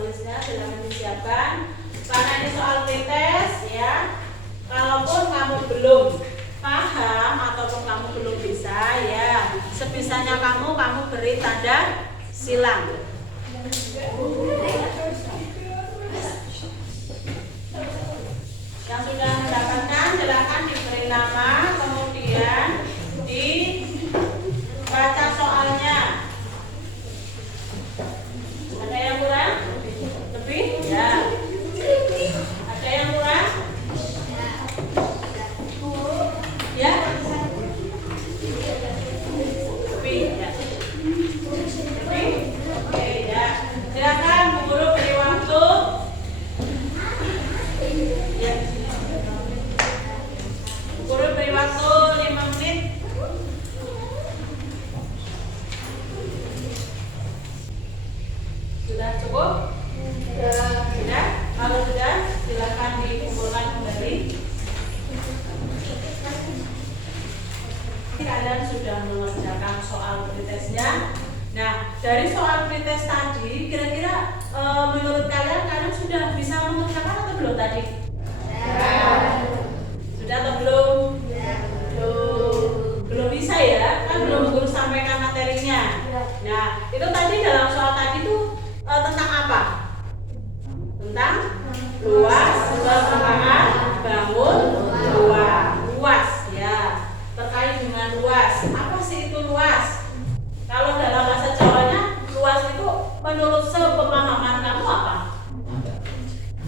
tulisnya silakan disiapkan. Karena ini soal pretest ya. Kalaupun kamu belum paham ataupun kamu belum bisa ya, sebisanya kamu beri tanda silang. Yang sudah mendapatkan silakan diberi nama, kemudian dibaca soalnya. Ada yang kurang? Lebih? Ya. Ada yang kurang? Ya? Lebih? Ya. Lebih? Oke ya. Silakan Bu Guru beri waktu. Ya. Bu Guru beri waktu 5 menit. Sudah cukup? Sudah? Kalau sudah, silakan dikumpulkan kembali. Kalian sudah mengerjakan soal pretestnya. Nah, dari soal pretest tadi, kira-kira menurut kalian sudah bisa mengerjakan atau belum tadi? Sudah atau belum? Belum bisa ya? Kan belum Guru sampaikan materinya. Nah, itu tadi dalam soal tadi tuh tentang apa? Tentang luas, permukaan, bangun, ruang. Luas ya. Terkait dengan luas. Apa sih itu luas? Kalau dalam bahasa Jawanya, luas itu menurut sepemahaman kamu apa?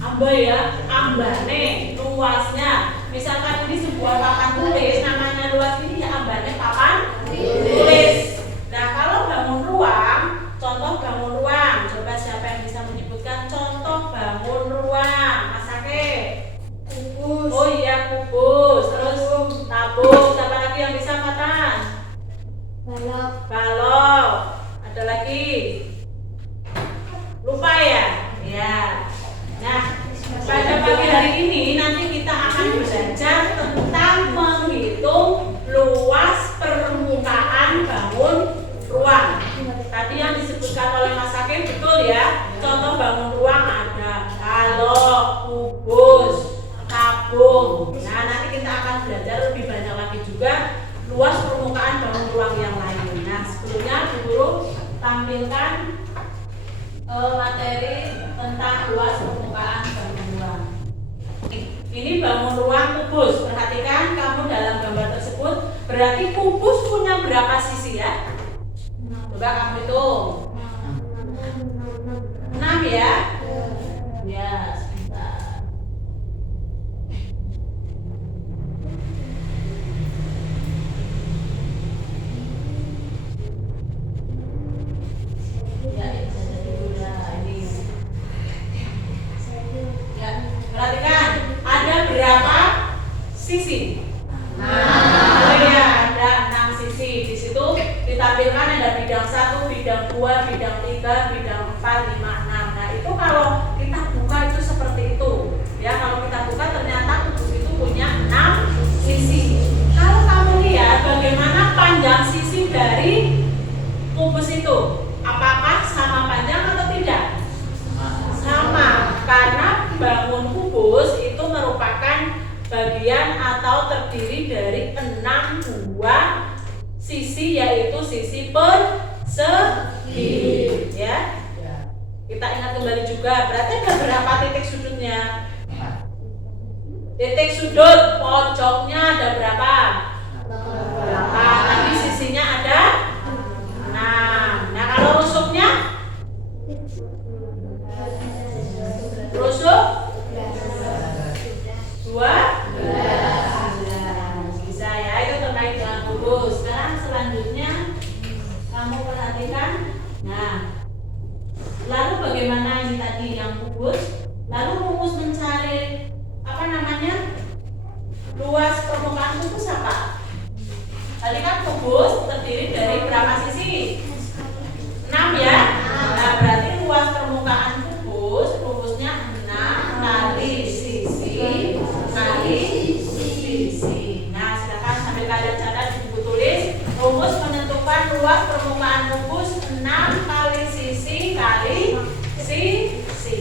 Amba ya, ambane, luasnya. Misalkan ini sebuah papan tulis, namanya luas ini ya ambane papan tulis. Nah, kalau bangun ruang, contoh bangun ruang. Coba siapa yang bisa menyebutkan contoh bangun ruang? Mas Ake. Kubus. Oh iya, kubus. Terus tabung. Siapa lagi yang bisa Fatan? Balok. Ada lagi? Lupa ya? Ya. Nah, pada pagi hari ini nanti kita akan belajar tentang menghitung luas permukaan bangun ruang. Tadi yang disebutkan oleh Mas Hakim betul ya. Contoh bangun ruang ada balok, kubus, tabung. Nah, nanti kita akan belajar lebih banyak lagi juga luas permukaan bangun ruang yang lain. Nah, sebelumnya Bu Guru tampilkan materi tentang luas permukaan bangun ruang. Ini bangun ruang kubus. Perhatikan kamu dalam gambar tersebut. Berarti kubus punya berapa sisi ya? Coba kamu hitung. 6 ya? Ya, sebentar. Ya, saja dulu lah ini. Ya, perhatikan ada berapa sisi? Oh ya, ada 6 sisi. Di situ ditampilkan ada bidang 1, bidang 2, bidang 3, bidang 4, 5, 6. Nah, itu kalau kita buka itu seperti itu. Ya, kalau kita buka ternyata kubus itu punya 6 sisi. Kalau kamu lihat bagaimana panjang sisi dari kubus itu, apakah sama panjang atau tidak? Sama, karena bangun kubus itu merupakan bagian atau terdiri dari 6 buah sisi, yaitu sisi persegi ya. Kita ingat kembali juga, berarti ada berapa titik sudutnya? Titik sudut pojoknya ada berapa? 8. Tadi sisinya ada 6. Nah, kalau rusuknya? Rusuk 12. Bisa ya, itu terkait dengan kubus. Sekarang selanjutnya kamu perhatikan. Nah, lalu bagaimana ini tadi yang kubus? Lalu rumus mencari apa namanya? Luas permukaan kubus apa? Tadi kan kubus terdiri dari berapa sisi? 6 ya. Nah, berarti luas permukaan kubus rumusnya 6 kali sisi kali sisi. Nah, silakan sambil kalian catat di buku tulis. Rumus menentukan luas permukaan kubus 6 kali sisi kali sisi.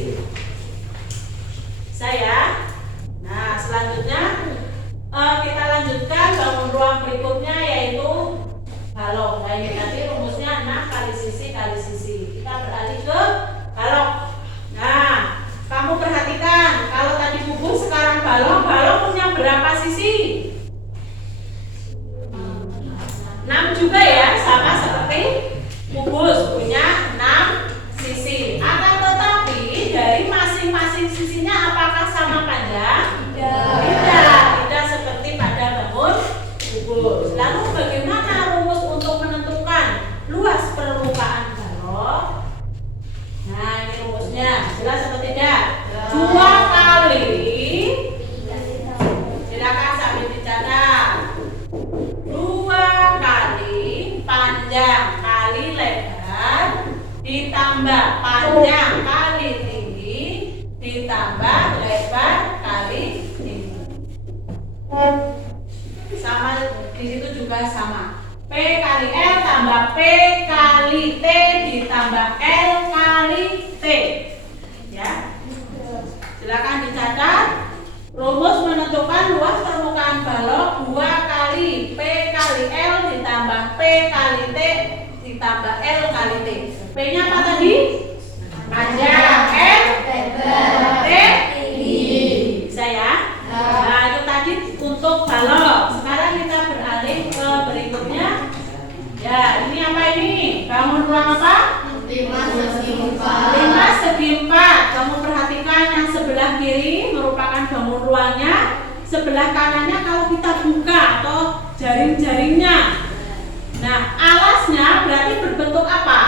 sisinya apakah sama panjang? Tidak seperti pada bangun kubus. Lalu bagaimana rumus untuk menentukan luas permukaan balok? Nah, ini rumusnya. Jelas atau tidak? 2 kali, silakan sambil dicatat. 2 kali panjang kali lebar ditambah panjang kali tinggi ditambah lebar kali tinggi. Sama di situ juga sama. P kali L tambah P kali T ditambah L kali T. Ya. Silakan dicatat. Rumus menentukan luas permukaan balok 2 kali P kali L ditambah P kali T ditambah L kali T. P-nya apa tadi? Panjang. L T tinggi. Bisa ya? Nah, itu tadi untuk balok. Sekarang kita beralih ke berikutnya. Ya, ini apa ini? Bangun ruang apa? 5 segi 4. Kamu perhatikan yang sebelah kiri merupakan bangun ruangnya. Sebelah kanannya kalau kita buka atau jaring-jaringnya. Nah, alasnya berarti berbentuk apa?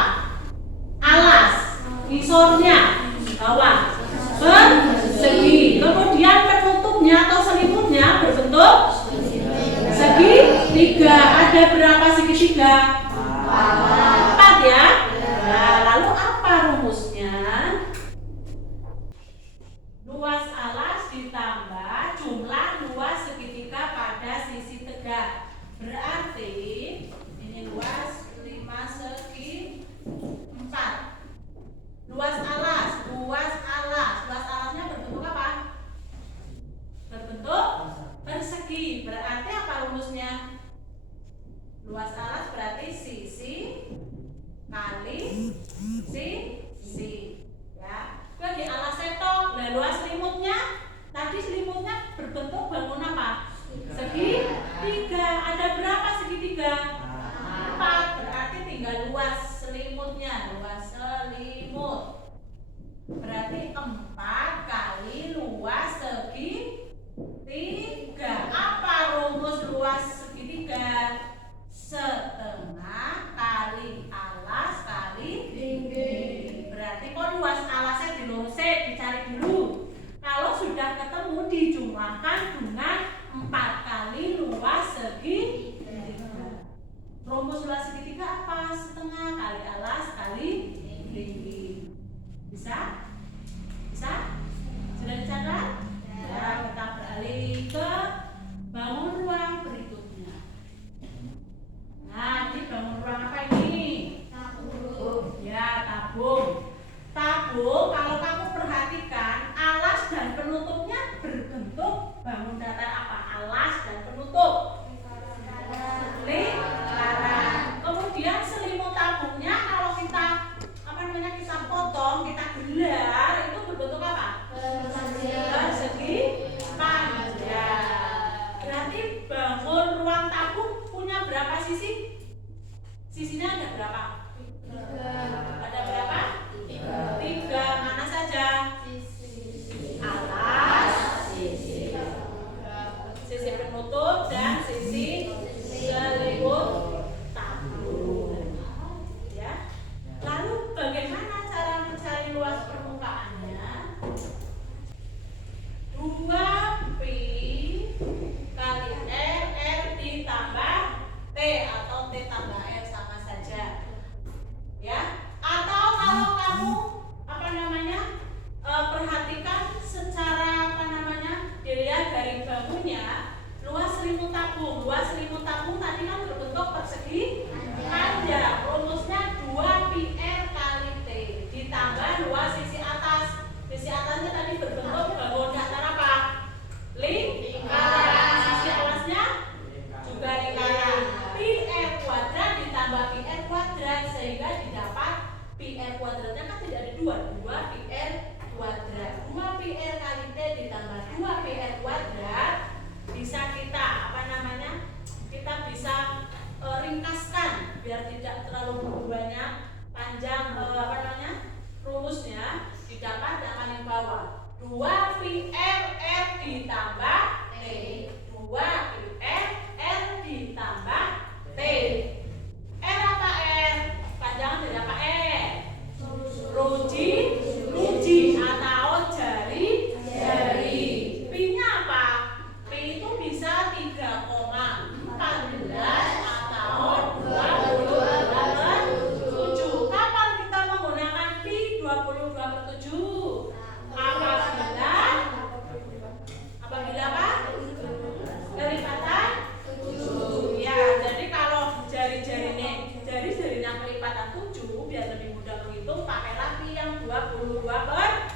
Alas. Visornya bawah persegi. Kemudian penutupnya atau selimutnya berbentuk segitiga. Ada berapa segitiga? 4 ya. Nah, lalu apa rumusnya? Luas alas ditambah jumlah luas segitiga pada sisi tegak. Berarti ini luas 5 segi 4. Luas alasnya berbentuk apa? Berbentuk persegi. Berarti apa rumusnya? Luas alas berarti sisi kali sisi. Ya. Di alas setok. Nah, luas selimutnya, tadi selimutnya berbentuk bangun apa? Segitiga. Ada berapa segitiga? 4. Berarti tinggal luas selimutnya. Luas selimut berarti 4 kali luas segitiga. Apa rumus luas segitiga? Setengah kali alas kali tinggi. Berarti kok luas alasnya dilurusin, dicari dulu. Kalau sudah ketemu dijumlahkan dengan 4 kali luas segitiga. Rumus luas segitiga apa? Setengah kali alas kali tinggi. Bisa? Bisa? 2 pi r ditambah T. 2 pi r ditambah T. R apa R? Panjangan dari apa R? Ruji atau jari. Pi-nya apa? Pi itu bisa 3,14 atau 22/7. Kapan kita menggunakan pi 22/7? Apabila apa? Kelipatan 7. Ya, jadi kalau jari-jarinya kelipatan 7 biar lebih mudah menghitung, pakailah pi yang 22/7.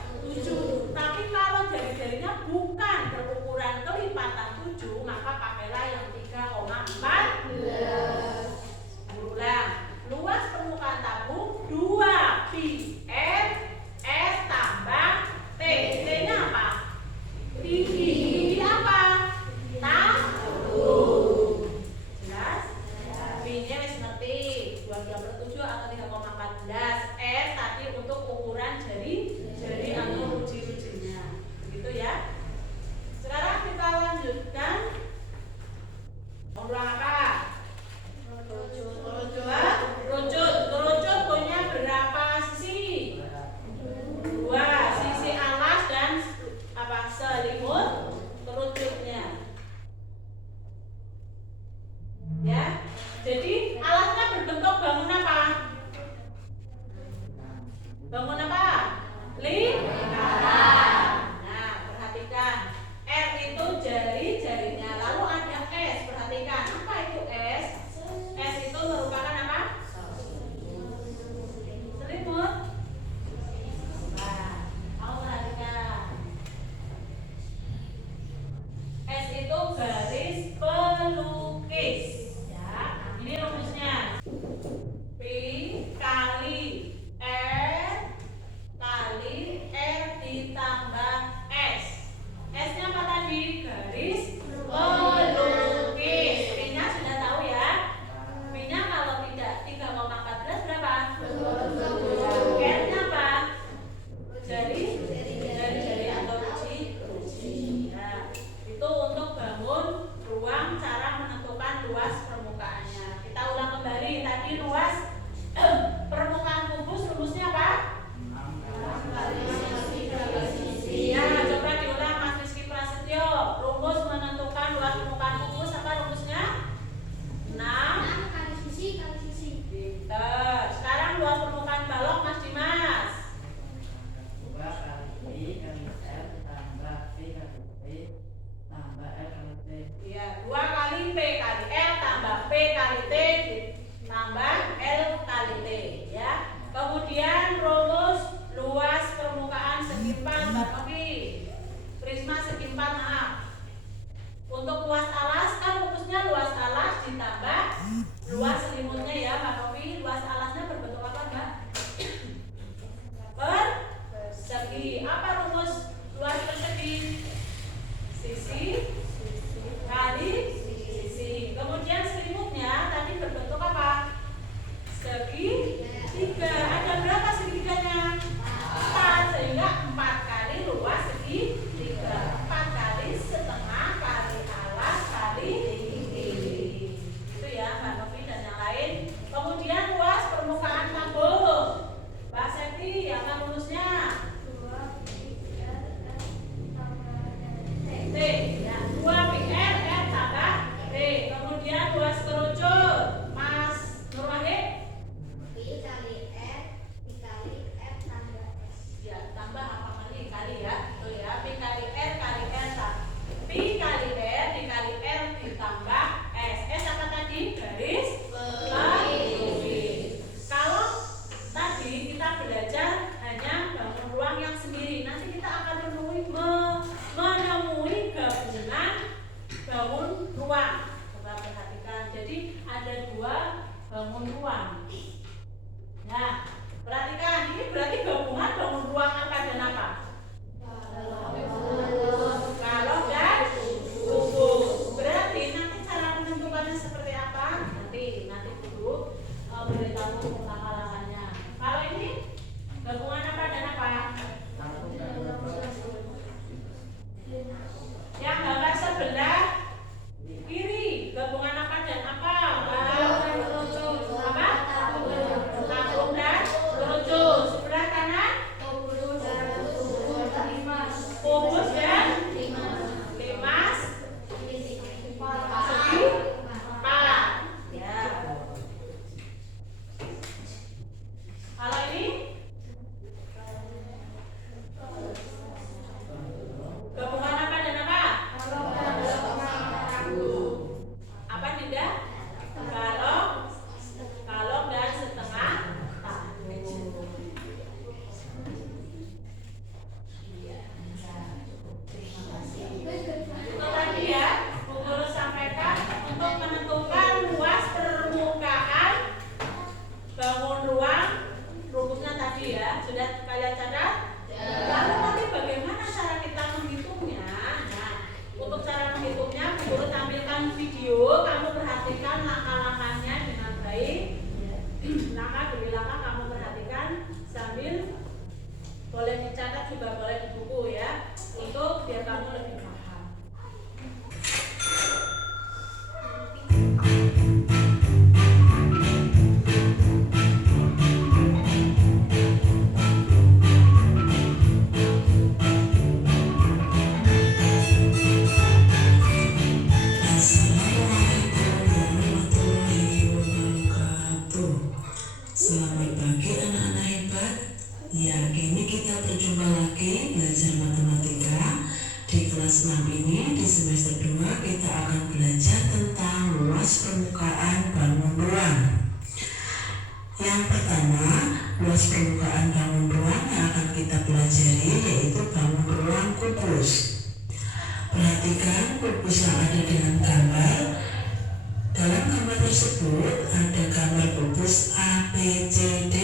Tapi kalau jari-jarinya bukan berukuran kelipatan 7, maka pakailah yang 3,14. Ulang. Luas permukaan tabung 2 pi r tambah T. T-nya apa? Tinggi. Tinggi apa? Tabung. Jelas? Pi-nya wis ngerti 22/7 atau 3,14. R tadi untuk ukuran jari atau ruji-rujinya. Begitu ya. Sekarang kita lanjutkan. Ulang apa? Kerucut punya berapa sisi? 2. Sisi alas dan apa? Selimut kerucutnya. Ya. Jadi alasnya berbentuk bangun apa? Bangun apa? Lingkaran. Nah, perhatikan. R itu jari-jarinya. Lalu ada S. Perhatikan. Apa itu S? S itu merupakan apa? Selimut. Nah, mau perhatikan. S itu garis pelukis. Ya, ini rumusnya. P kali R kali R ditambah S. S-nya apa tadi? Garis pelukis. P-nya sudah tahu ya. P-nya kalau tidak 3,14 berapa? R-nya apa? Jari atau ruji. Ya, itu untuk bangun ruang, cara menentukan luas permukaannya. Kita ulang kembali. Tadi luas permukaan kubus rumusnya apa? Ya, coba diulang Mas Rizky Prasetyo. Rumus menentukan luas permukaan kubus apa rumusnya? 6 kali sisi. Pinter. Sekarang luas permukaan balok Mas Dimas. 2 kali pi kali r tambah p kali t tambah r kali t. Iya, 2 kali P kali R tambah P kali T tambah L kali T ya. Kemudian rumus luas permukaan segi 4 Mbak Novi. Prisma segi 4 maaf. Untuk luas alas kan rumusnya luas alas ditambah luas selimutnya ya Mbak Novi. Luas alasnya berbentuk apa Mbak? Persegi. Apa rumus luas persegi? Sisi kali sisi. Kemudian selimutnya tadi berbentuk apa? Segitiga. Ada berapa segitiganya? 4. Sehingga 4 kali luas segitiga. 4 kali setengah kali alas kali tinggi. Itu ya Mbak Novi dan yang lain. Kemudian luas permukaan tabung. Mbak Septi, apa rumusnya? T. Ya. juga boleh di buku ya, untuk biar kamu lebih paham. Selamat pagi anak-anak hebat. Ya, kini kita berjumpa lagi belajar matematika. Di kelas 6 ini, di semester 2 kita akan belajar tentang luas permukaan bangun ruang. Yang pertama, luas permukaan bangun ruang yang akan kita pelajari yaitu bangun ruang kubus. Perhatikan kubus yang ada dengan gambar. Dalam gambar tersebut ada gambar kubus A, B, C, D,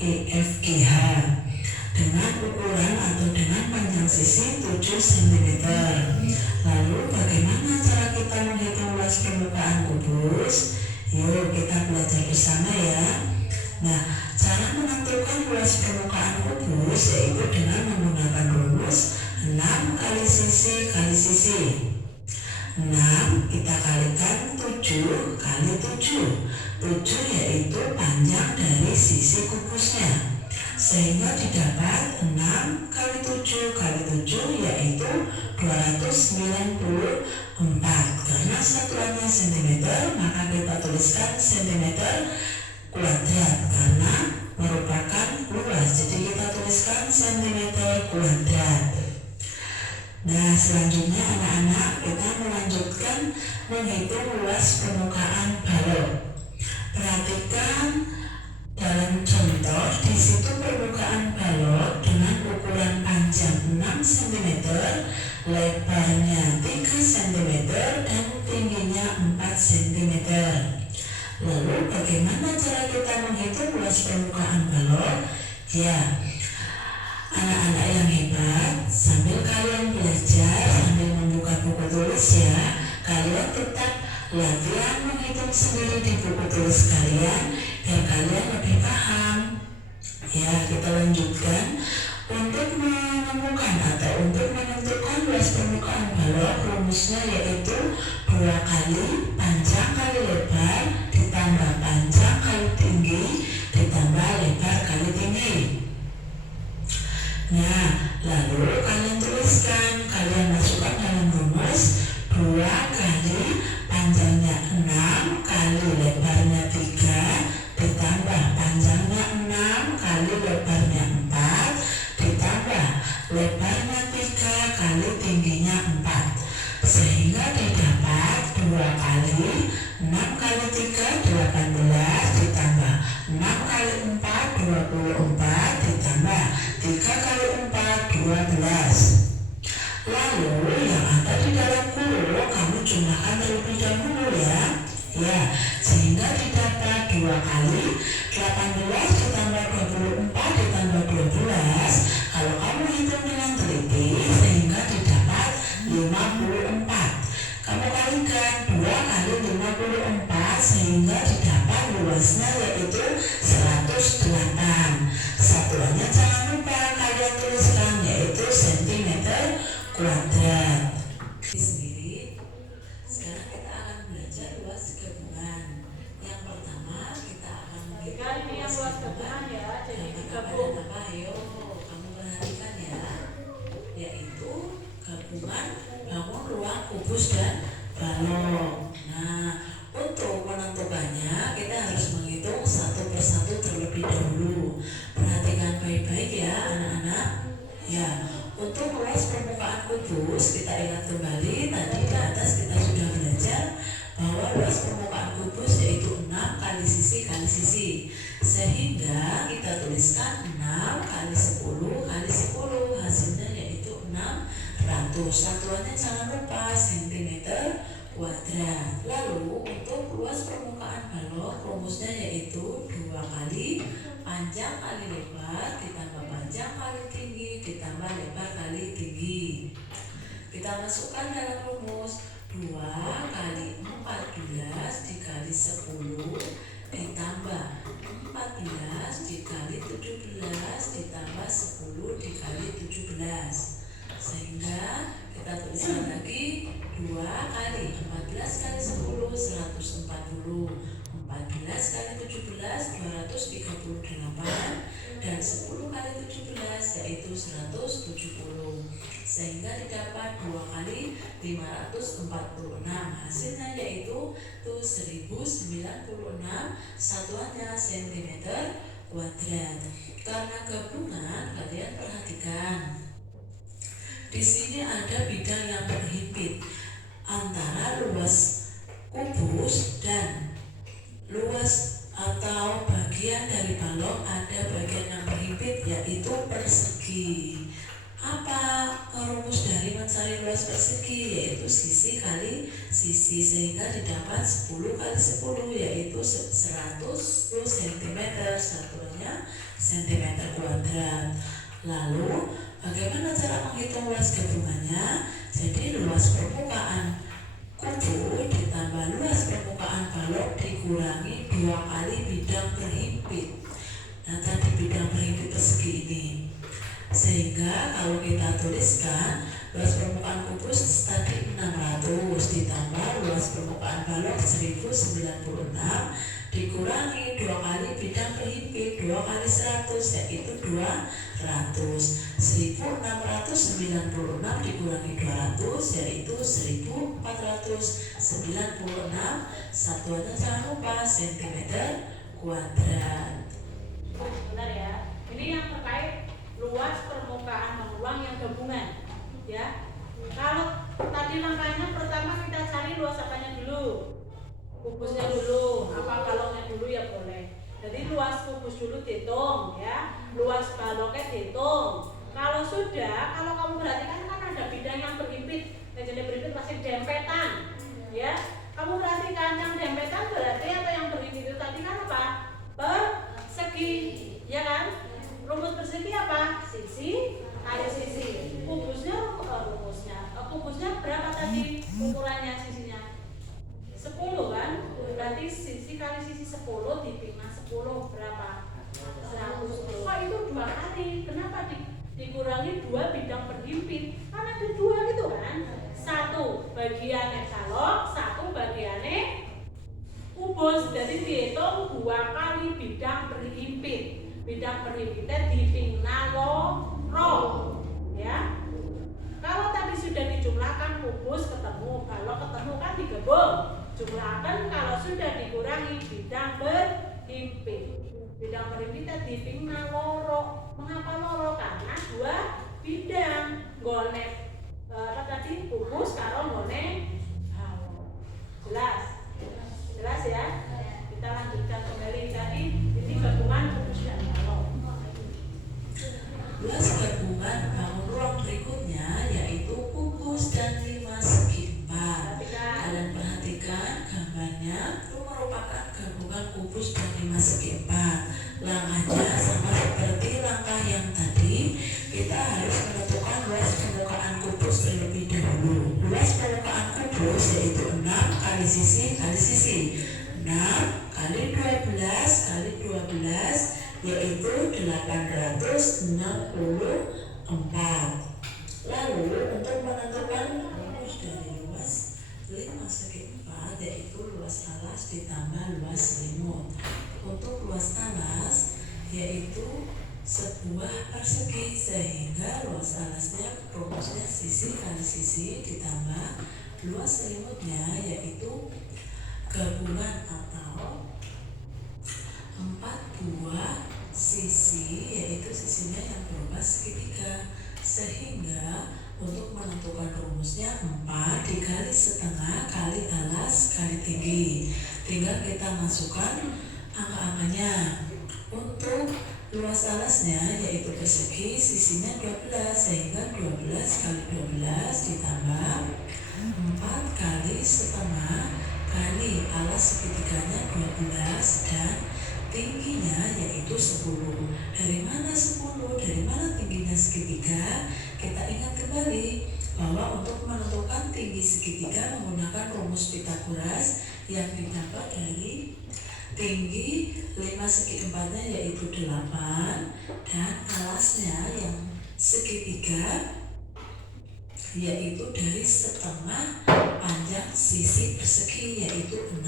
E, F, G, H dengan ukuran atau dengan panjang sisi 7 cm. Lalu bagaimana cara kita menghitung luas permukaan kubus? Yuk kita belajar bersama ya. Nah, cara menentukan luas permukaan kubus yaitu dengan menggunakan rumus 6 kali sisi kali sisi. 6 kita kalikan 7 kali 7. 7 yaitu panjang dari sisi kubusnya, sehingga didapat 6 kali 7 kali 7 yaitu 294. Karena satuannya cm, maka kita tuliskan cm kuadrat karena merupakan luas, jadi kita tuliskan cm kuadrat. Nah, selanjutnya anak-anak kita melanjutkan menghitung luas permukaan balok. Perhatikan dalam contoh, di situ permukaan balok dengan ukuran panjang 6 cm, lebarnya 3 cm dan tingginya 4 cm. Lalu bagaimana cara kita menghitung luas permukaan balok? Ya, anak-anak yang hebat, sambil kalian belajar, sambil membuka buku tulis ya, kalian tetap latihan menghitung sendiri di buku tulis kalian biar kalian lebih paham. Ya, kita lanjutkan. Untuk menemukan atau untuk menentukan luas permukaan balok, rumusnya yaitu 2 kali panjang kali lebar ditambah panjang kali tinggi ditambah lebar kali tinggi. Nah, lalu kalian tuliskan, kalian masukkan dalam rumus 2 kali panjangnya 6 kali lebarnya 3 ditambah panjangnya 6 kali lebarnya 4 ditambah lebarnya 3 kali tingginya 4, sehingga didapat 2 kali 6 kali 3 18 ditambah 6 kali 4 24 ditambah 3 kali 4 12. Lalu yang ada di dalam kurung kamu jumlahkan terlebih dahulu ya. Ya, sehingga didapat 2 kali 18 ditambah 24 ditambah 12. Kalau kamu hitung dengan teliti sehingga didapat 54. Kamu kalikan 2 kali 54 sehingga didapat luasnya yaitu 108. Satuannya jangan lupa kalian tuliskan yaitu cm kuadrat. Sendiri. Sekarang kita akan belajar luas gabungan. Yang pertama kita akan Kan ini yang luas gabungan ya, jadi digabung. apa? Ayo kamu perhatikan ya, yaitu gabungan bangun ruang kubus dan balok. Nah, untuk menentukannya kita harus menghitung satu persatu terlebih dahulu. Perhatikan baik-baik ya anak-anak. Ya, untuk luas permukaan kubus kita ingat kembali tadi di atas kita sudah belajar bahwa luas permukaan kubus yaitu 6 kali sisi, sehingga kita tuliskan 6 kali 10 kali 10, hasilnya yaitu 600. Satuannya jangan lupa cm kuadrat. Lalu untuk luas permukaan balok rumusnya yaitu 2 kali panjang kali lebar ditambah panjang kali tinggi ditambah lebar kali tinggi. Kita masukkan dalam rumus 2 kali 14 dikali 10 ditambah 4 14 dikali 17 ditambah 10 dikali 17. Sehingga kita tuliskan lagi 2 kali 14 kali 10 140, 14 kali 17 238, dan 10 kali 17 yaitu 170. Sehingga didapat 2 kali 546. Hasilnya yaitu 1096, satuannya cm². Karena gabungan, kalian perhatikan. Di sini ada bidang yang berhimpit antara luas kubus dan luas atau bagian dari balok, ada bagian yang berhimpit yaitu persegi. Apa rumus dari mencari luas persegi? Yaitu sisi kali sisi, sehingga didapat 10 kali 10 yaitu 100 cm, satuannya cm². Lalu bagaimana cara menghitung luas gabungannya? Jadi luas permukaan kubu ditambah luas permukaan balok dikurangi 2 kali bidang berhimpit. Nah, tadi bidang berhimpit persegi ini. Sehingga kalau kita tuliskan luas permukaan kubus tadi 600 ditambah luas permukaan balok 1096 dikurangi 2 kali bidang berhimpit 2 kali 100 yaitu 200. 1696 dikurangi 200 yaitu 1496, satuannya jangan lupa cm². Benar ya. Ini yang terkait luas permukaan ruang yang gabungan, ya. Kalau tadi langkahnya pertama kita cari luas apanya dulu, kubusnya dulu, apa baloknya dulu ya boleh. Jadi luas kubus dulu dihitung, ya. Luas baloknya dihitung. Kalau sudah, kalau kamu perhatikan kan ada bidang yang berhimpit, yang jadi berhimpit masih dempetan, ya. Kamu perhatikan yang dempetan berarti atau yang berhimpit itu tadi kan apa? Persegi, ya kan? Rumus persegi apa? Sisi kali sisi. Kubusnya berapa tadi ukurannya sisinya? 10 kan? Berarti sisi kali sisi 10 dipikna 10 berapa? 100. Kok itu 2 kali? Kenapa dikurangi 2 bidang berhimpit? Karena ada 2 gitu kan? 1 bagiannya balok, 1 bagiannya kubus. Jadi dihitung 2 kali bidang berhimpit. Bidang berhimpitnya dipikna loro, ya. Kalau tadi sudah dijumlahkan kubus ketemu, balok ketemu kan digabung. Jumlahkan kalau sudah dikurangi bidang berhimpit. Bidang berhimpitnya dipikna loro. Mengapa loro? Karena 2 bidang. Gone apa tadi? Kubus karo gone balok. Jelas? Jelas ya? Kita lanjutkan kembali tadi. Ini gabungan kubus dan balok. Luas gabungan bangun ruang berikutnya yaitu kubus dan 5/4. Kalian perhatikan gambarnya, itu merupakan gabungan kubus dan 5/4. Langkahnya sama seperti langkah yang tadi. Kita harus menentukan luas permukaan kubus terlebih dahulu. Luas permukaan kubus yaitu 6 kali sisi kali sisi. 6 kali 12 kali 12 yaitu 864. Lalu untuk menentukan rumus dari luas 5/4 yaitu luas alas ditambah luas selimut. Untuk luas alas yaitu sebuah persegi, sehingga luas alasnya rumusnya sisi kali sisi ditambah luas selimutnya yaitu gabungan atau 4 buah sisi, yaitu sisinya yang berubah segitiga. Sehingga untuk menentukan rumusnya 4 dikali setengah kali alas kali tinggi. Tinggal kita masukkan angka-angkanya. Untuk luas alasnya yaitu persegi, sisinya 12, sehingga 12 kali 12 ditambah 4 kali setengah kali alas segitiganya 12 dan tingginya yaitu 10. Dari mana 10? Dari mana tingginya segitiga? Kita ingat kembali bahwa untuk menentukan tinggi segitiga menggunakan rumus Pythagoras yang didapat dari tinggi 5 segi 4-nya yaitu 8, dan alasnya yang segitiga yaitu dari setengah panjang sisi persegi yaitu 6.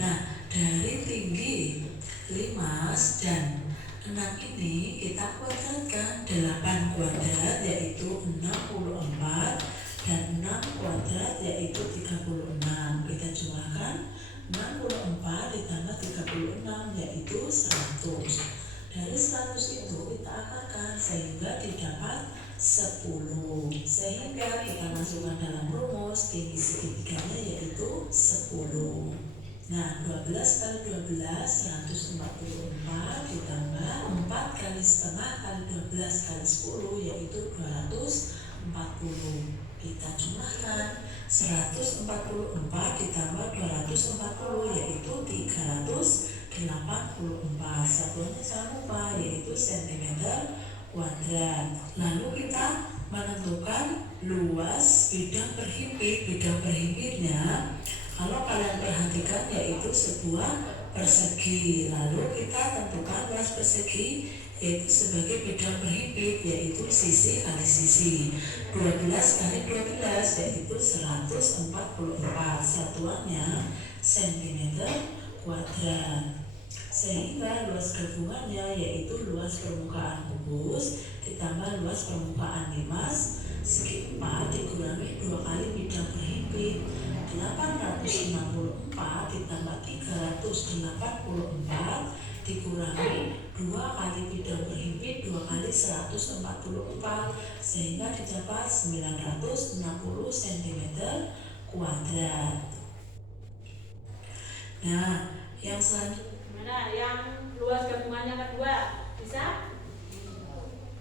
Nah, dari tinggi 5 dan 6 ini kita kuadratkan. 8 kuadrat yaitu 64 dan 6 kuadrat yaitu 36. Kita jumlahkan 64 ditambah 36 yaitu 100. Dari 100 itu kita akarkan sehingga didapat 10. Sehingga kita masukkan dalam rumus tinggi segitiganya yaitu 10. Nah, 12 kali 12 144 ditambah 4 kali setengah kali 12 kali 10 yaitu 240. Kita jumlahkan 144 ditambah 240 yaitu 384. Satuannya jangan lupa yaitu cm kuadrat. Lalu kita menentukan luas bidang berhimpit. Bidang berhimpitnya kalau kalian perhatikan yaitu sebuah persegi. Lalu kita tentukan luas persegi yaitu sebagai bidang berhimpit yaitu sisi kali sisi. 12 kali 12 yaitu 144. Satuannya cm kuadrat. Sehingga luas gabungannya yaitu luas permukaan kubus ditambah luas permukaan limas segi 4 dikurangi 2 kali bidang berhimpit. 864 ditambah 384 dikurangi 2 kali bidang berhimpit 2 kali 144 sehingga didapat 960 cm kuadrat. Nah, yang selanjutnya Mana yang luas gabungannya kedua? Bisa?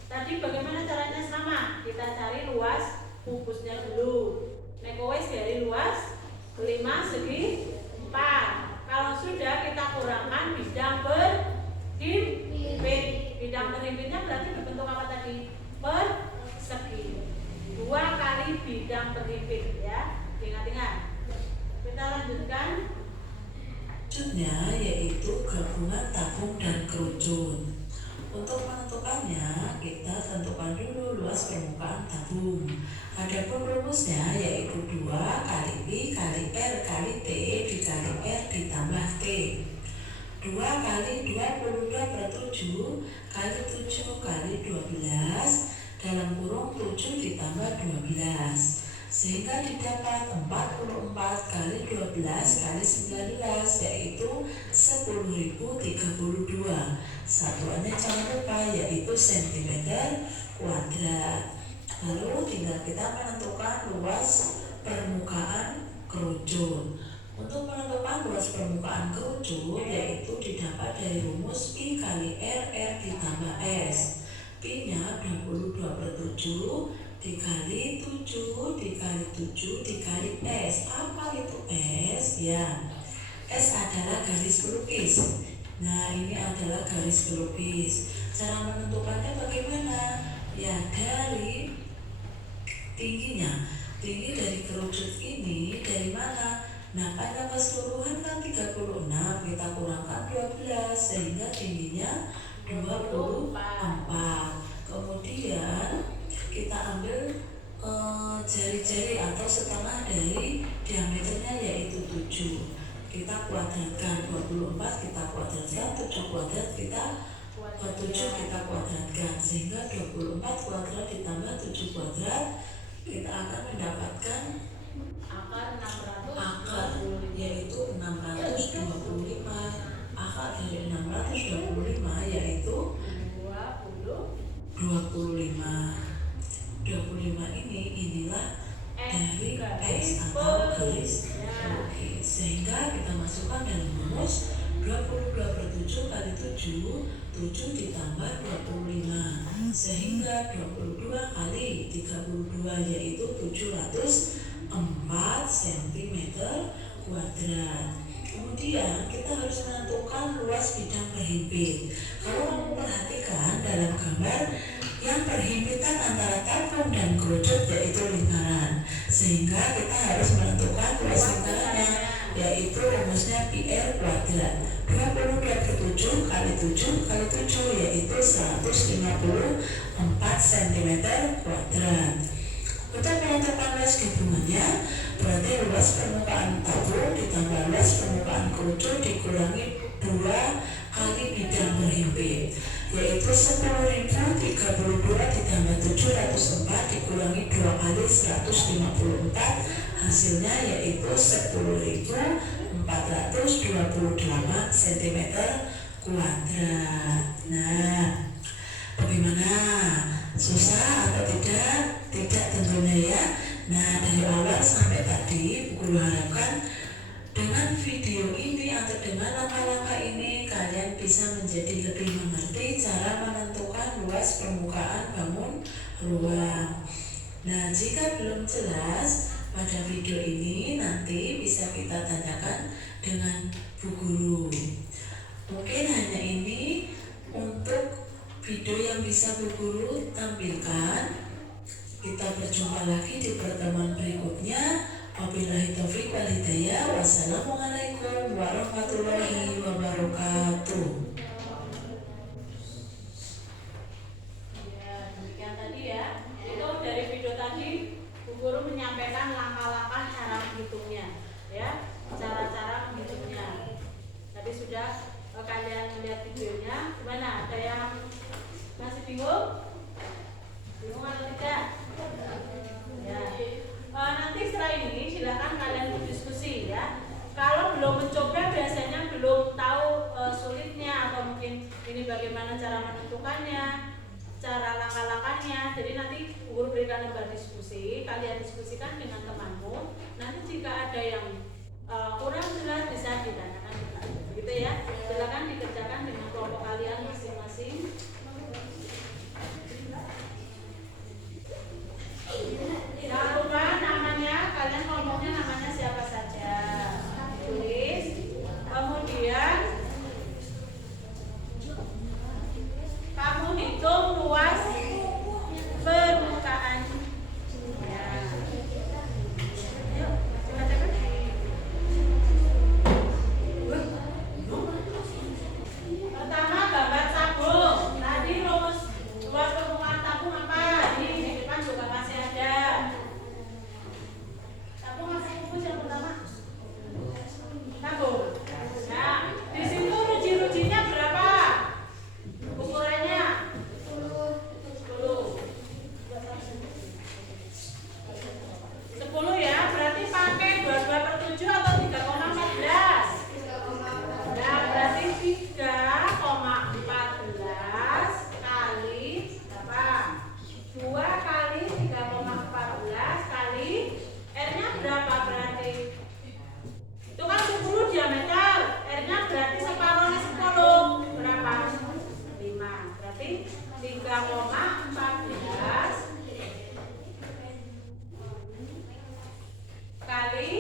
Tadi bagaimana caranya sama? Kita cari luas kubusnya dulu. Nekowes dari luas 5 segi 4. Kalau sudah kita kurangkan bidang berhimpit. Bidang berhimpitnya berarti berbentuk apa tadi? Persegi. 2 kali bidang berhimpit ya. Ingat-ingat. Kita lanjutkan. Selanjutnya yaitu gabungan tabung dan kerucut. Untuk menentukannya kita tentukan dulu luas permukaan tabung. Adapun rumusnya yaitu 2 kali I kali R kali T dikali R ditambah T. 2 kali 22 per 7 kali 7 kali 12 dalam kurung 7 ditambah 12. Sehingga didapat 44 kali 12 kali 19 yaitu 10.032. Satuannya jangan lupa yaitu cm kuadrat. Lalu tinggal kita menentukan luas permukaan kerucut. Untuk menentukan luas permukaan kerucut yaitu didapat dari rumus I kali R ditambah S. Pi-nya 22 per 7 dikali 7 dikali 7 dikali S. Apa itu S? Ya, S adalah garis pelukis. Nah, ini adalah garis pelukis. Cara menentukannya bagaimana? Ya, dari tingginya. Tinggi dari kerucut ini dari mana? Nah, pada keseluruhan kan 36, kita kurangkan 12 sehingga tingginya 24. Kemudian kita ambil jari-jari atau setengah dari diameternya yaitu 7. Kita kuadratkan 24, kita kuadratkan 7 kuadrat, kita 7 kita kuadratkan sehingga 24 kuadrat ditambah 7 kuadrat kita akan mendapatkan Akar akar yaitu 625. Akar dari 625 yaitu 25. 25 inilah dari S atau garis pelukis. Sehingga kita masukkan dalam rumus 22 per 7 kali 7 ditambah 25 sehingga 22 kali 32 yaitu 704 cm kuadrat. Kemudian kita harus menentukan luas bidang berhimpit. Kalau kamu perhatikan dalam gambar yang berhimpitan antara tabung dan kerucut yaitu lingkaran. sehingga kita harus menentukan luas lingkarannya, yaitu rumusnya pi r kuadrat. 20 diatur 7 kali 7 kali 7 yaitu 154 cm kuadrat. Untuk menentukan luas gabungannya, berarti luas permukaan tabung ditambah luas permukaan kerucut dikurangi 2 kali bidang berhimpit, yaitu 10.032 ditambah 704 dikurangi 2 kali 154, hasilnya yaitu 10.428 cm kuadrat. Nah, bagaimana? Susah atau tidak? Tidak tentunya ya. Nah, dari awal sampai tadi Bu Guru harapkan dengan video ini atau dengan langkah-langkah ini kalian bisa menjadi lebih mengerti cara menentukan luas permukaan bangun ruang. Nah, jika belum jelas pada video ini nanti bisa kita tanyakan dengan Bu Guru. Mungkin hanya ini untuk video yang bisa Bu Guru tampilkan. Kita berjumpa lagi di pertemuan berikutnya. Wabillahi taufiq wal hidayah. Wassalamualaikum warahmatullahi wabarakatuh. Ya, demikian tadi ya. Itu dari video tadi Bu Guru menyampaikan langkah-langkah cara menghitungnya, ya, cara-cara menghitungnya. Tadi sudah kalian melihat videonya. Gimana? Ada yang masih bingung? Bingung atau tidak? Ya. Nanti setelah ini silakan kalian berdiskusi ya. Kalau belum mencoba biasanya belum tahu sulitnya atau mungkin ini bagaimana cara menentukannya, cara langkah-langkahnya. Jadi nanti guru berikan lembar diskusi, kalian diskusikan dengan temanmu. Nanti jika ada yang kurang jelas bisa ditanyakan juga. Begitu ya. Silakan dikerjakan dengan kelompok kalian masing-masing. Jangan lupa namanya, kalian ngomongnya namanya siapa saja, tulis. Kemudian kamu hitung luas permukaan. Ya. Yuk, coba-coba. Pertama gambar tabung. Tadi rumus luas permukaan tabung apa? Ini di depan juga masih ada. Tabung masih fokus yang pertama. Tabung. Nah, di situ ruji-rujinya berapa? Ukurannya 10 ya, berarti pakai 22/7 atau 3,14? Nah, berarti 3,14 kali berapa? 2 kali 3,14 kali R-nya berapa berarti? Itu kan 10 diameter, R-nya berarti separuhnya 10. Berapa? 5. Berarti 3,14 kali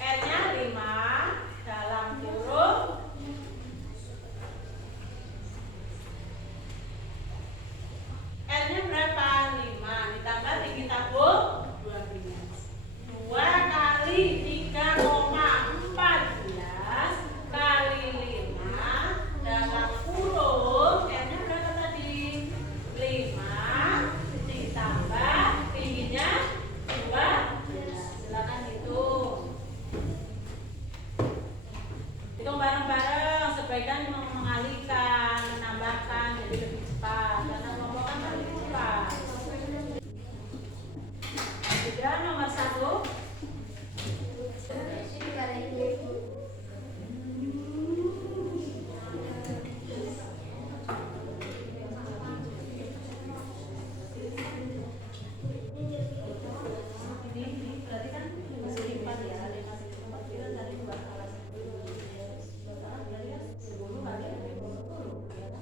R-nya 5 dalam kurung R-nya berapa? 5 ditambah tinggi tabung 12. 2 kali 3,14 kali 5 dalam kurung R-nya berapa tadi? 5 ditambah tingginya 12. Silakan hitung. Hitung bareng-bareng, sebaiknya mengalihkan, menambahkan jadi lebih cepat karena kelompokan lebih cepat. Sudah nomor 1. Ini berarti kan masih lipat ya, masih lipat kira tadi buat alas 10 kali 10 ya kan? 10 kali 10 berapa?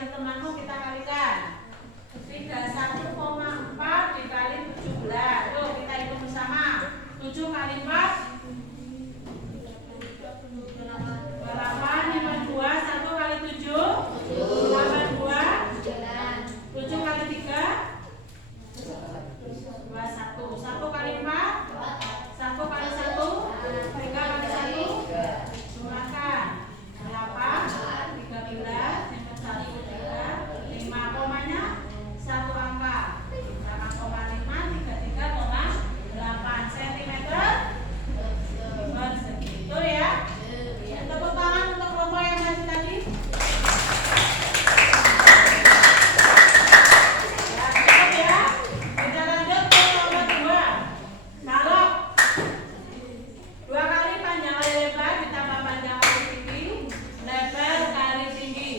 hasil temanmu kita kalikan. 31,4 dikali 17. Yuk kita hitung bersama. 7 kali 4 8 52. 1 kali 7 82. 7 kali 3 21. 1 kali 4 1 kali 1 3 kali 1 murahkan 8 13 5 komanya 1 angka 8,5 33,8 cm persegi. Betul ya? Tepuk tangan untuk kelompok yang hasil tadi. Ya, kita lanjut ke kelompok 2. Kalau 2 kali panjang kali lebar ditambah panjang kali tinggi, lebar kali tinggi.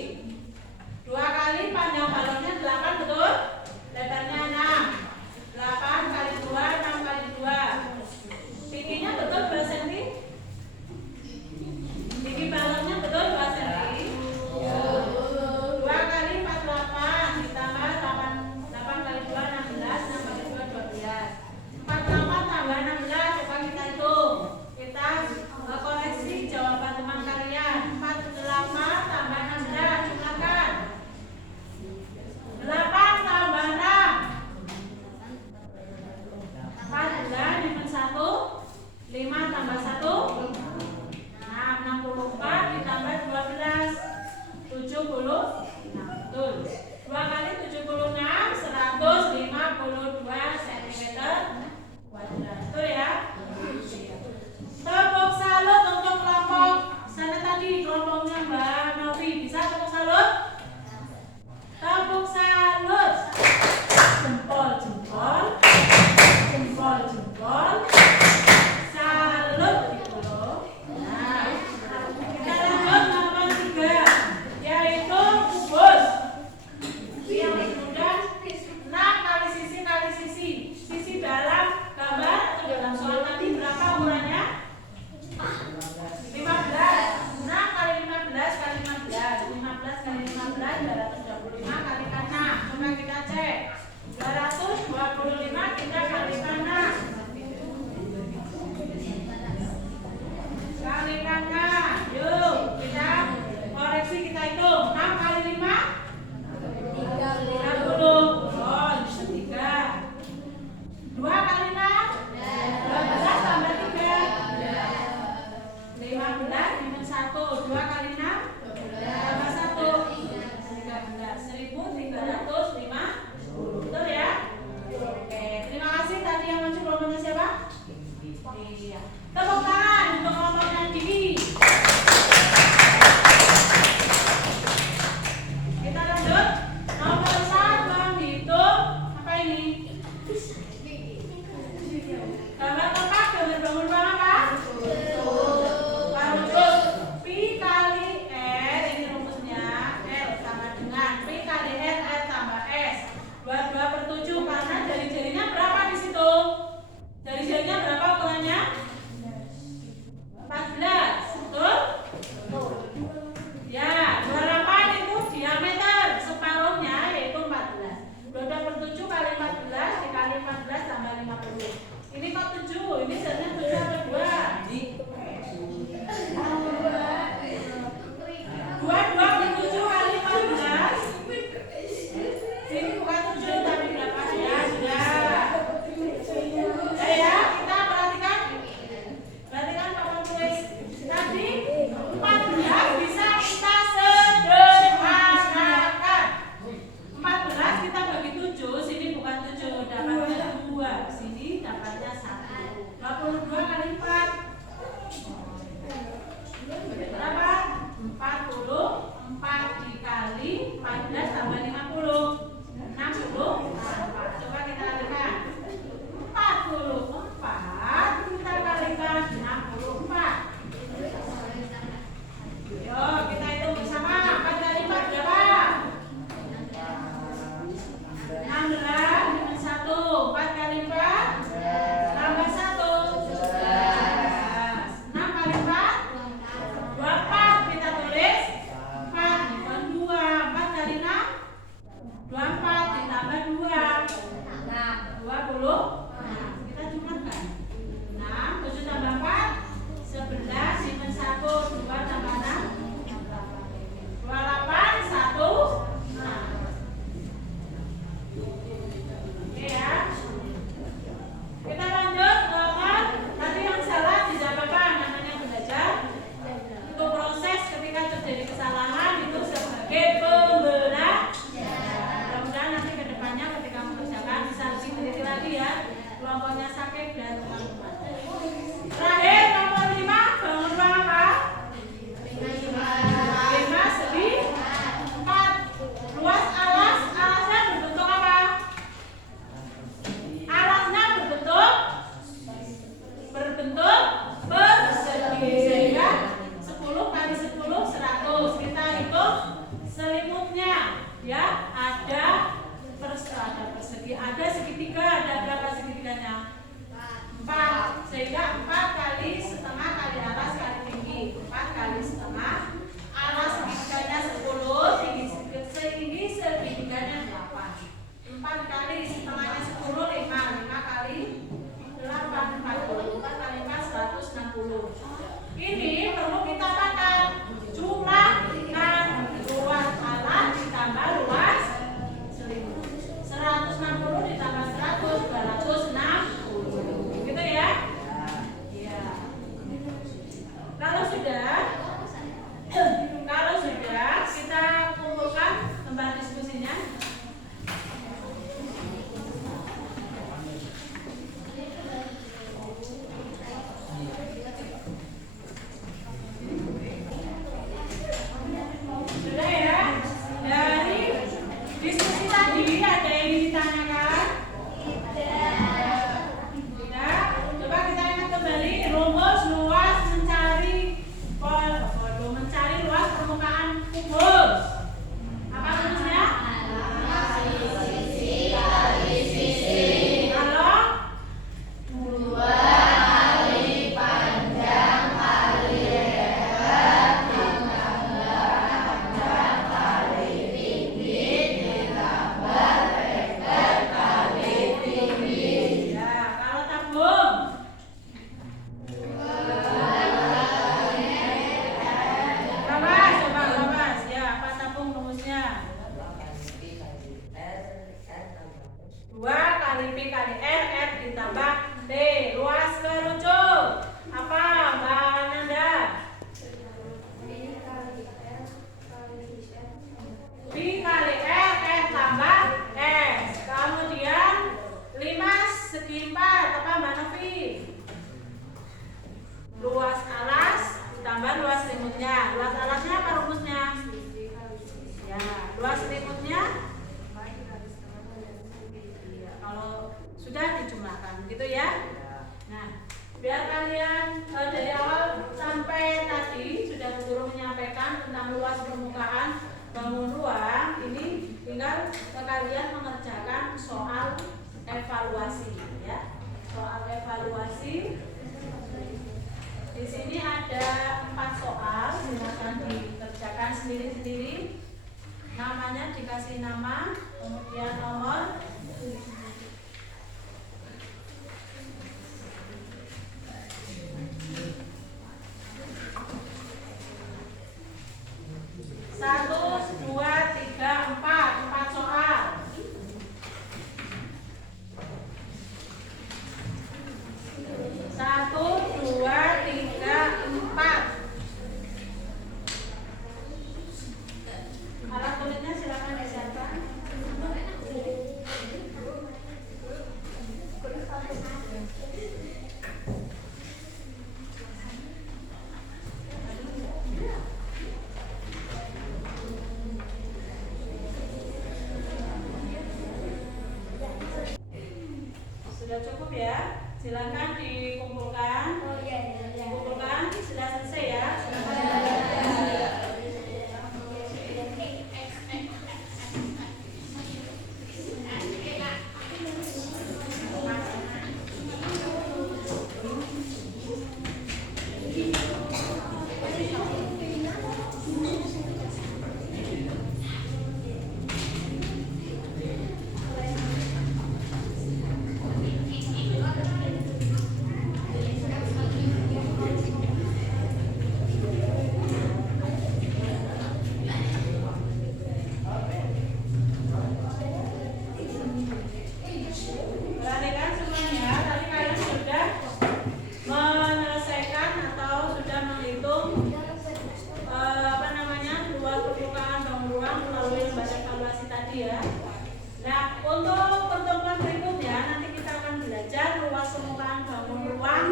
2 kali panjang balonnya 8, betul? Lebarnya 6. 8 kali 2 6 kali 2. Tingginya betul berapa cm? Tinggi balonnya betul 2 cm. 2 kali 48 ditambah 8 kali 2 16, 6 kali 2 12. 48 tambah 16, coba kita hitung. Kita koreksi jawaban teman kalian. 48 tambah 16, jumlahkan. 8 tambah 6 14 minus 1 5 tambah 1 64 ditambah 12 70. Betul. 2 kali 76 152 cm kuadrat. Betul ya? Tepuk salut untuk kelompok sana tadi, kelompoknya Mbak Novi. Bisa tepuk salut? Tepuk salut. Jempol, jempol. Jempol, jempol. Salut gitu loh. Nah, kita lanjut nomor 3, yaitu kubus. Yang mudah 6 kali sisi kali sisi. Sisi dalam gambar atau dalam soal tadi berapa ukurannya? 15. 6 kali 15 kali 15. 15 kali 15 225 kalikan 6. Coba kita cek. 225 kita kalikan 6. Kalikan 6. Yuk, kita koreksi, kita hitung. 6 kali 5 30. Oh, ini 3. 2 kali 6 12 tambah 3 15 minus 1. 2 kali 6 tambah 1 13. 1350. Betul ya? Oke, terima kasih. Tadi yang muncul kelompoknya siapa? Iya. Tepuk tangan untuk kelompok yang tinggi. Kita lanjut. Nomor 1 menghitung apa ini? Gambar tempat, gambar bangun ruang apa? Rumus pi kali r, ini rumusnya. R sama dengan pi kali r, r tambah s. 22/7, karena jari-jarinya berapa di situ? Jari-jarinya berapa ukurannya? 14, betul? Ya, 28 itu diameter separuhnya, yaitu 14. 22/7 kali 14 dikali 14 tambah 50. Ini kok 7? Ini sebenarnya 7 atau 2? 22/7 kali 14. Ini bukan 7 tapi berapa? Sudah. Ya, kita perhatikan. Perhatikan Bapak tulis. Tadi 14 bisa kita sederhanakan. 14 kita bagi 7, sini bukan 7, dapatnya 2. Sini dapatnya 1. 22 kali 4. Berapa? 44 dikali 14 tambah 50. 64. Coba kita kalikan. 44 kita kalikan 64. Yuk kita hitung bersama. 4 kali 4 berapa? 16 minus 1. 4 kali 4 tambah 1 11. 6 kali 4 24. Kita tulis 4 bukan 2. 4 kali 6 ya ada persegi, ada segitiga, ada berapa segitiganya? 4, sehingga 4 kali setengah kali alas kali tinggi, 4 kali setengah, alas segitiganya 10, tinggi segitiganya 8, 4 kali setengahnya 10, 5 kali 8, 4 kali 4, 160. Ini perlu kita pakai jumlahkan luas alas ditambah luas selimut. 160 ditambah 100, 260. Gitu ya? Iya. Kalau sudah kita kumpulkan tempat diskusinya. Sudah ya? Dari diskusi tadi ada yang ditanyakan? Tidak. Coba kita ingat kembali rumus luas mencari luas permukaan kubus. Apa rumusnya? Kalau ya, kalau tabung. Labas. Ya, apa tabung rumusnya? 2 kali P kali R, R ditambah T. Luas kerucut. Apa Mbak Nanda? P kali R, R tambah S. Kemudian 5 segi 4. Apa Mbak Novi? Luas alas ditambah luas selimutnya. Luas alasnya apa rumusnya? Ya, luas selimutnya. Iya, kalau sudah dijumlahkan gitu ya. Nah, biar kalian dari awal sampai tadi sudah guru menyampaikan tentang luas permukaan bangun ruang, ini tinggal kalian mengerjakan soal evaluasi ya. Soal evaluasi. Di sini ada 4 soal, silakan dikerjakan sendiri-sendiri. Namanya dikasih nama, kemudian nomor. Satu, 2, 3, 4 soal. Satu, 2, 3, 4. Alat tulisnya silakan disiapkan. Sudah cukup ya? Silakan dikumpulkan. Kumpulkan, sudah selesai ya? Perhatikan semuanya, tadi kalian sudah menyelesaikan atau sudah menghitung luas permukaan bangun ruang melalui lembaga evaluasi tadi ya. Nah, untuk pertemuan berikutnya nanti kita akan belajar luas permukaan bangun ruang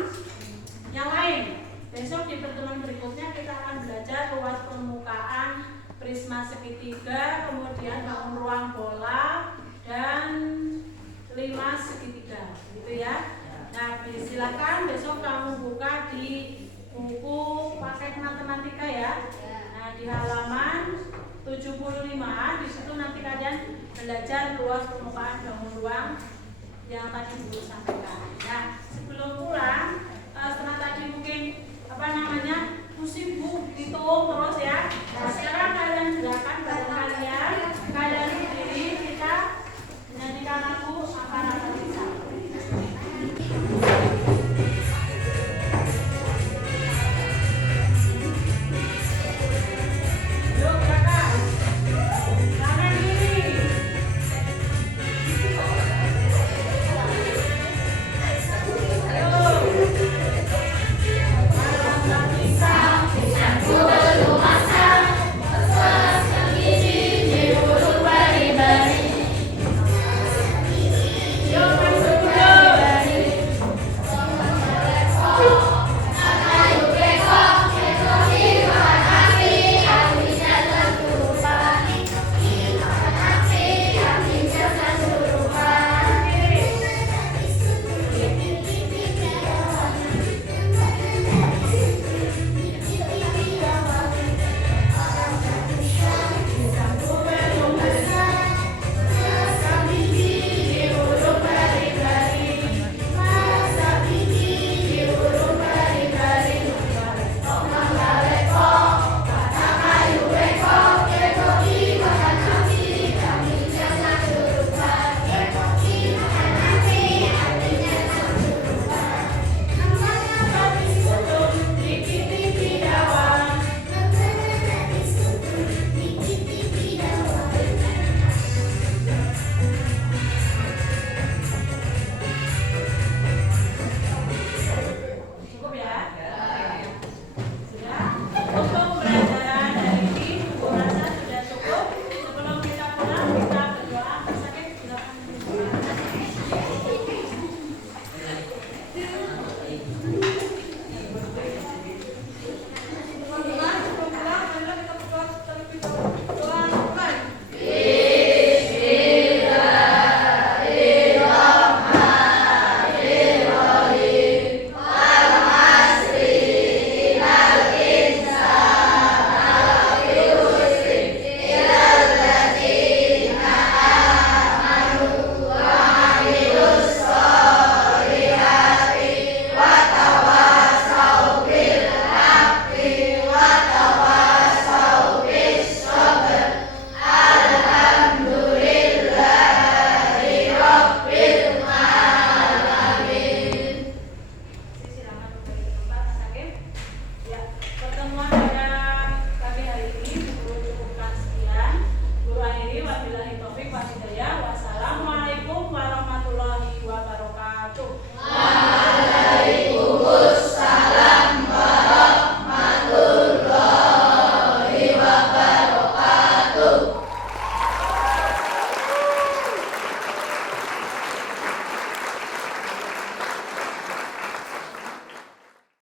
yang lain. Besok di pertemuan berikutnya kita akan belajar luas permukaan prisma segitiga, kemudian bangun ruang bola dan 5 segitiga, gitu ya. Nah, silakan besok kamu buka di buku paket matematika ya. Nah, di halaman 75 di situ nanti belajar luas permukaan bangun ruang yang tadi Guru sampaikan.